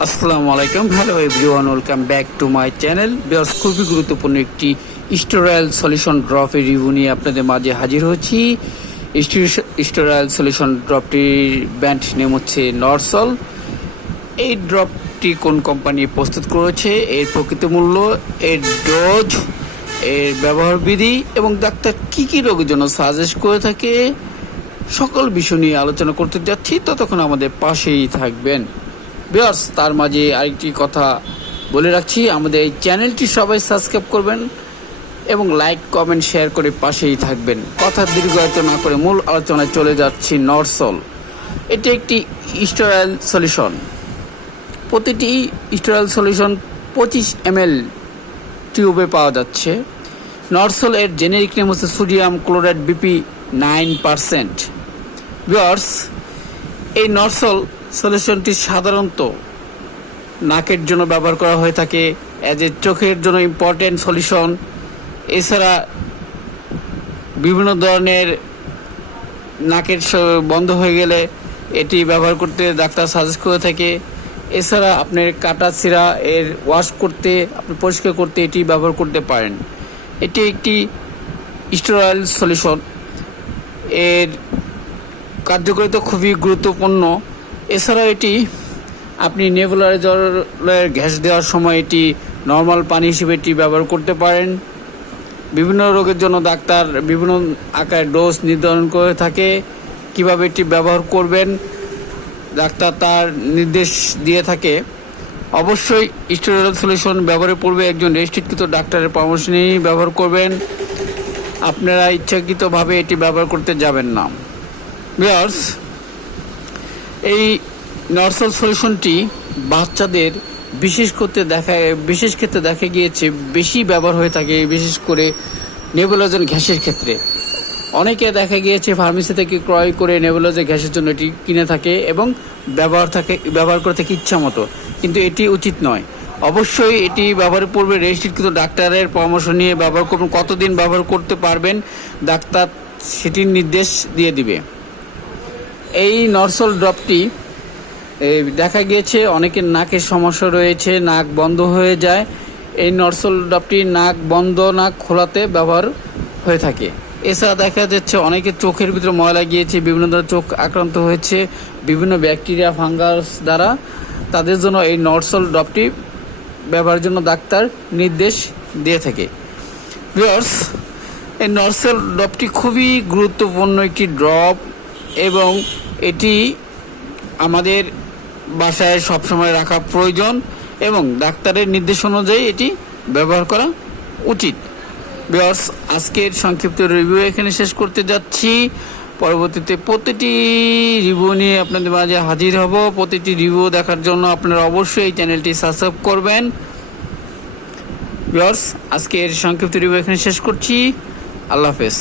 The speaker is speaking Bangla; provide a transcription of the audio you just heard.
আসসালামু আলাইকুম। Hello everyone welcome back to my channel বেশ খুবই গুরুত্বপূর্ণ একটি স্টোরাইল সলিউশন ড্রপের রিভিউ নিয়ে আপনাদের মাঝে হাজির হচ্ছি। স্টোরাইল সলিউশন ড্রপটির ব্যান্ড নেম হচ্ছে নরসল এই ড্রপটি কোন কোম্পানি প্রস্তুত করেছে? এর প্রকৃত মূল্য, এর ডোজ এর ব্যবহার বিধি এবং ডাক্তার কী কী রোগের জন্য সাজেস্ট করে থাকে? সকল বিষয় নিয়ে আলোচনা করতে যাচ্ছি। ততক্ষণ আমাদের পাশেই থাকবেন। বিয়ার্স তার মাঝে আরেকটি কথা বলে রাখছি। আমাদের এই চ্যানেলটি সবাই সাবস্ক্রাইব করবেন এবং লাইক কমেন্ট শেয়ার করে পাশেই থাকবেন। কথা দীর্ঘায়িত না করে মূল আলোচনায় চলে যাচ্ছি নরসল। এটি একটি স্টোরাইল সলিউশন প্রতিটি স্টোরাইল সলিউশন পঁচিশ এম এল টিউবে পাওয়া যাচ্ছে। নরসল এর জেনেরিক নেম হচ্ছে sodium chloride BP nine percent বিয়ার্স এই নরসল সলিউশনটি সাধারণত নাকের জন্য ব্যবহার করা হয়ে থাকে অ্যাজ এ চোখের জন্য ইম্পর্টেন্ট সলিউশন এছাড়া বিভিন্ন ধরনের নাকের বন্ধ হয়ে গেলে এটি ব্যবহার করতে ডাক্তার সাজেস্ট করে থাকে। এছাড়া আপনার কাটা ছিঁড়া এর ওয়াশ করতে, আপনি পরিষ্কার করতে এটি ব্যবহার করতে পারেন। এটি একটি স্টোরাইল সলিউশন এর কার্যকারিতা খুবই গুরুত্বপূর্ণ। এছাড়াও এটি আপনি নেবুলাইজারের গ্যাস দেওয়ার সময় এটি নর্মাল পানি হিসেবে এটি ব্যবহার করতে পারেন। বিভিন্ন রোগের জন্য ডাক্তার বিভিন্ন আকারে ডোজ নির্ধারণ করে থাকে, কীভাবে এটি ব্যবহার করবেন ডাক্তার তার নির্দেশ দিয়ে থাকে। অবশ্যই স্টোরাল সলিউশন ব্যবহারের পূর্বে একজন রেজিস্ট্রিকৃত ডাক্তারের পরামর্শ নিয়েই ব্যবহার করবেন। আপনারা ইচ্ছাকৃতভাবে এটি ব্যবহার করতে যাবেন না। ভিউয়ার্স এই নর্সাল সলিউশনটি বাচ্চাদের বিশেষ করতে দেখা, বিশেষ ক্ষেত্রে দেখা গিয়েছে বেশি ব্যবহার হয়ে থাকে, বিশেষ করে নেবুলাজন গ্যাসের ক্ষেত্রে। অনেকে দেখা গিয়েছে ফার্মেসি থেকে ক্রয় করে নেবুলাজের গ্যাসের জন্য এটি কিনে থাকে এবং ব্যবহার থাকে, ব্যবহার করে থাকে ইচ্ছা মতো। কিন্তু এটি উচিত নয়। অবশ্যই এটি ব্যবহারের পূর্বে রেজিস্ট্রিকৃত ডাক্তারের পরামর্শ নিয়ে ব্যবহার করবেন, কতদিন ব্যবহার করতে পারবেন, ডাক্তার সেটির নির্দেশ দিয়ে দিবে। এই নরসল ড্রপটি দেখা গিয়েছে অনেকের নাকের সমস্যা রয়েছে, নাক বন্ধ হয়ে যায়। এই নরসল ড্রপটি নাক বন্ধ, নাক খোলাতে ব্যবহার হয়ে থাকে। এছাড়া দেখা যাচ্ছে অনেকের চোখের ভিতরে ময়লা গিয়েছে, বিভিন্ন ধরনের চোখ আক্রান্ত হয়েছে, বিভিন্ন ব্যাকটেরিয়া, ফাঙ্গাস দ্বারা। তাদের জন্য এই নরসল ড্রপটি ব্যবহারের জন্য ডাক্তার নির্দেশ দিয়ে থাকে। ভিউয়ার্স, এই নরসেল ড্রপটি খুবই গুরুত্বপূর্ণ একটি ড্রপ এবং এটি আমাদের বাসায় সবসময় রাখা প্রয়োজন এবং ডাক্তারের নির্দেশ অনুযায়ী এটি ব্যবহার করা উচিত। বিয়ার্স আজকের সংক্ষিপ্ত রিভিউ এখানে শেষ করতে যাচ্ছি। পরবর্তীতে প্রতিটি রিভিউ নিয়ে আপনাদের মাঝে হাজির হব। প্রতিটি রিভিউ দেখার জন্য আপনারা অবশ্যই এই চ্যানেলটি সাবস্ক্রাইব করবেন। বিয়ার্স আজকের সংক্ষিপ্ত রিভিউ এখানে শেষ করছি। আল্লাহ হাফেজ।